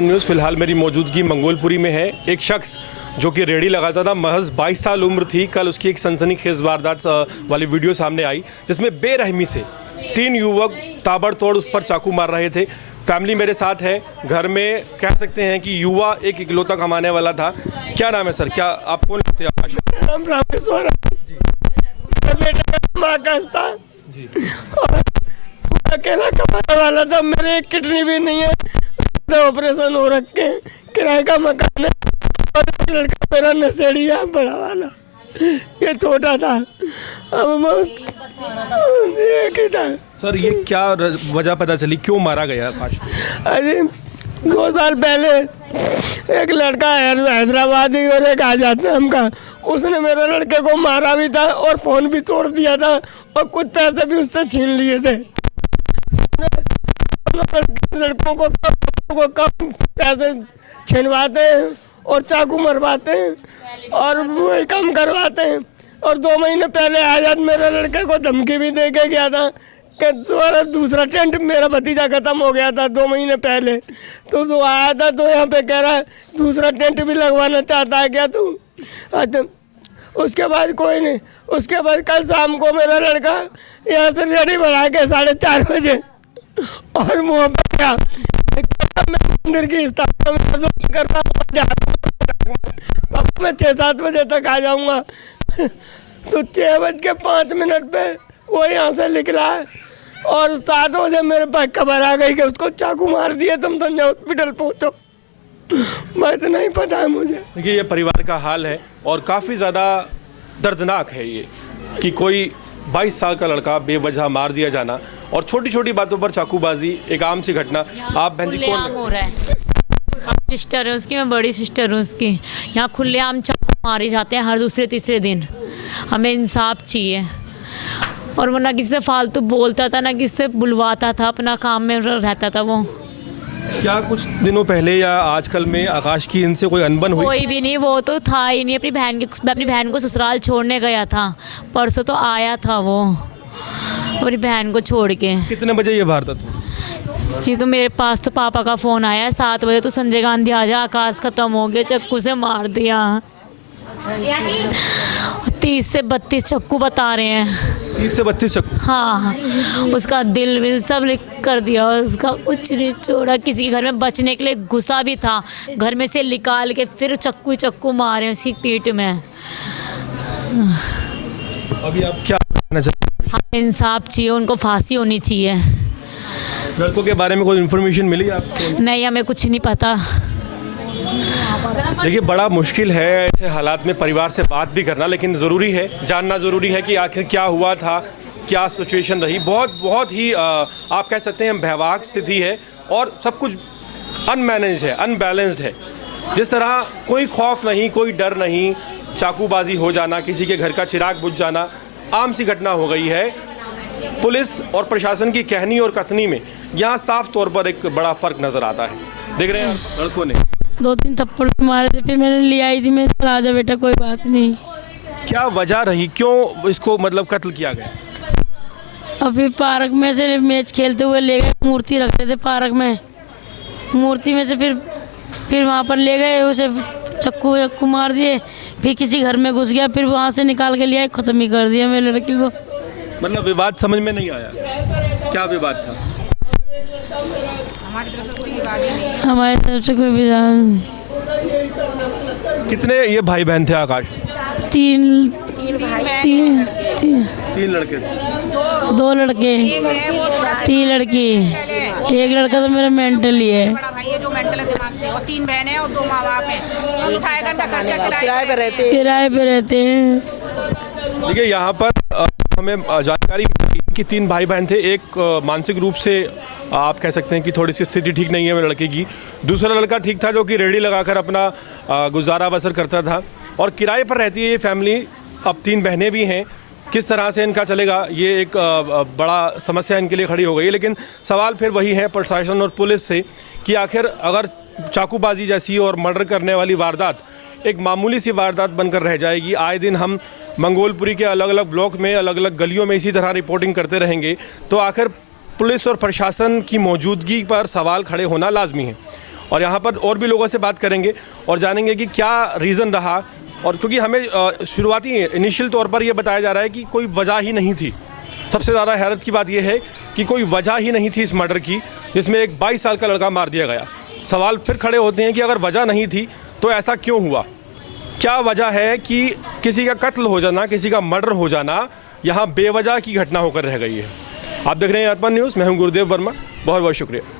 News फिलहाल मेरी मौजूदगी मंगोलपुरी में है। एक शख्स जो कि रेडी लगाता था, महज 22 साल उम्र थी। कल उसकी एक सनसनीखेज वारदात वाली वीडियो सामने आई जिसमें बेरहमी से 3 युवक ताबड़तोड़ उस पर चाकू मार रहे थे। फैमिली मेरे साथ है। घर में कह सकते हैं कि युवा एक इकलौता कमाने वाला था। क्या नाम है सर? क्या आप कौन लगते हैं? राम रामेश्वर मेरा बेटा का माँ का था जी, और अकेला कमाने वाला था। मेरे एक किडनी भी नहीं है, ऑपरेशन हो रखे, किराए का मकान है और एक लड़का मेरा नशेड़ी है बड़ा वाला, ये छोटा था। अब एक ही था। सर ये क्या वजह पता चली, क्यों मारा गया? अरे 2 साल पहले एक लड़का है हैदराबादी और एक आजाद नाम का, उसने मेरे लड़के को मारा भी था और फोन भी तोड़ दिया था और कुछ पैसे भी उससे छीन लिए थे। लड़कों को कम पैसे छिनवाते हैं और चाकू मरवाते हैं और वही काम करवाते हैं। और 2 महीने पहले आजाद मेरे लड़के को धमकी भी दे के गया था कि तुम्हारा दूसरा टेंट, मेरा भतीजा खत्म हो गया था 2 महीने पहले, तो आया था तो यहाँ पे कह रहा है दूसरा टेंट भी लगवाना चाहता है क्या तू? अच्छा, उसके बाद कोई नहीं। उसके बाद कल शाम को मेरा लड़का यहाँ से रेडी बढ़ा के 4:30 बजे और मुँह पर गया। मैं मंदिर की स्थापना करता हूँ, मैं 6-7 बजे तक आ जाऊँगा। तो 6:05 पे वो यहाँ से निकला है और 7 बजे मेरे पास खबर आ गई कि उसको चाकू मार दिया, तुम संजय हॉस्पिटल पहुँचो। बस नहीं पता है मुझे। देखिए ये परिवार का हाल है और काफ़ी ज़्यादा दर्दनाक है ये कि कोई 22 साल का लड़का बेवजह मार दिया जाना और छोटी छोटी बातों पर चाकूबाजी, एक आम सी घटना। आप बहन जी कौन हो रहा है? सिस्टर है उसकी, मैं बड़ी सिस्टर हूँ उसकी। यहाँ खुलेआम चाकू मारे जाते हैं हर दूसरे तीसरे दिन। हमें इंसाफ चाहिए। और वो ना किसी से फालतू बोलता था, ना किसी से बुलवाता था, अपना काम में रहता था वो। क्या कुछ दिनों पहले या आजकल में आकाश की इनसे कोई अनबन हुई? कोई भी नहीं, वो तो था ही नहीं। अपनी बहन को ससुराल छोड़ने गया था, परसों तो आया था वो अपनी बहन को छोड़ के। कितने बजे ये वारदात हुई? ये तो मेरे पास तो पापा का फ़ोन आया 7 बजे, तो संजय गांधी आ जा, आकाश ख़त्म हो गया, चाकू से मार दिया। 30 से 32 चाकू बता रहे हैं। 30 से 32 चाकू? हाँ, उसका दिल विल सब कर दिया, उसका कुछ नहीं छोड़ा। किसी के घर में बचने के लिए घुसा भी था, घर में से निकाल के फिर चक्कू मारे उसकी पीठ में। अभी आप क्या कहना चाहते हैं? हमें इंसाफ चाहिए, उनको फांसी होनी चाहिए। लड़कों के बारे में कोई इन्फॉर्मेशन मिली आपको? नहीं, हमें कुछ नहीं पता। देखिए बड़ा मुश्किल है ऐसे हालात में परिवार से बात भी करना, लेकिन ज़रूरी है, जानना ज़रूरी है कि आखिर क्या हुआ था, क्या सिचुएशन रही। बहुत ही आप कह सकते हैं भयावह स्थिति है और सब कुछ अनमैनेज है, अनबैलेंस्ड है। जिस तरह कोई खौफ नहीं, कोई डर नहीं, चाकूबाजी हो जाना, किसी के घर का चिराग बुझ जाना आम सी घटना हो गई है। पुलिस और प्रशासन की कहनी और कथनी में यहाँ साफ तौर पर एक बड़ा फ़र्क नज़र आता है। देख रहे हैं लड़कों ने 2-3 थप्पड़ मारे थे, फिर मैंने ले आई थी, मैं राजा बेटा कोई बात नहीं। क्या वजह रही, क्यों इसको मतलब कत्ल किया गया? अभी पार्क में से मैच खेलते हुए ले गए, मूर्ति रखते थे पार्क में, मूर्ति में से फिर वहाँ पर ले गए, उसे चक्कू मार दिए। फिर किसी घर में घुस गया, फिर वहाँ से निकाल के लिया, ख़त्म ही कर दिया मेरे लड़की को। मतलब विवाद समझ में नहीं आया, क्या विवाद था? हमारी तरफ से कोई विवाद नहीं। कितने ये भाई बहन थे आकाश? 3 लड़के थे। 2 लड़के, 3 लड़की। एक लड़का तो मेरा मेंटली है। बड़ा भाई है जो मेंटल है दिमाग से, और 3 बहनें हैं और 2 माँ बाप हैं। 2 घंटा खर्चा किराए पे रहते हैं। देखिए यहाँ पर हमें जानकारी मिली कि 3 भाई बहन थे। एक मानसिक रूप से आप कह सकते हैं कि थोड़ी सी स्थिति ठीक नहीं है मेरे लड़के की। दूसरा लड़का ठीक था जो कि रेडी लगाकर अपना गुजारा बसर करता था और किराए पर रहती है ये फैमिली। अब 3 बहनें भी हैं, किस तरह से इनका चलेगा ये एक बड़ा समस्या इनके लिए खड़ी हो गई है। लेकिन सवाल फिर वही है प्रशासन और पुलिस से कि आखिर अगर चाकूबाजी जैसी और मर्डर करने वाली वारदात एक मामूली सी वारदात बनकर रह जाएगी, आए दिन हम मंगोलपुरी के अलग अलग ब्लॉक में, अलग अलग गलियों में इसी तरह रिपोर्टिंग करते रहेंगे, तो आखिर पुलिस और प्रशासन की मौजूदगी पर सवाल खड़े होना लाजमी है। और यहाँ पर और भी लोगों से बात करेंगे और जानेंगे कि क्या रीज़न रहा। और क्योंकि हमें शुरुआती इनिशियल तौर पर यह बताया जा रहा है कि कोई वजह ही नहीं थी। सबसे ज़्यादा हैरत की बात यह है कि कोई वजह ही नहीं थी इस मर्डर की, जिसमें एक 22 साल का लड़का मार दिया गया। सवाल फिर खड़े होते हैं कि अगर वजह नहीं थी तो ऐसा क्यों हुआ? क्या वजह है कि किसी का कत्ल हो जाना, किसी का मर्डर हो जाना यहाँ बेवजह की घटना होकर रह गई है। आप देख रहे हैं अर्पण न्यूज़, मैं हूँ गुरुदेव वर्मा। बहुत बहुत शुक्रिया।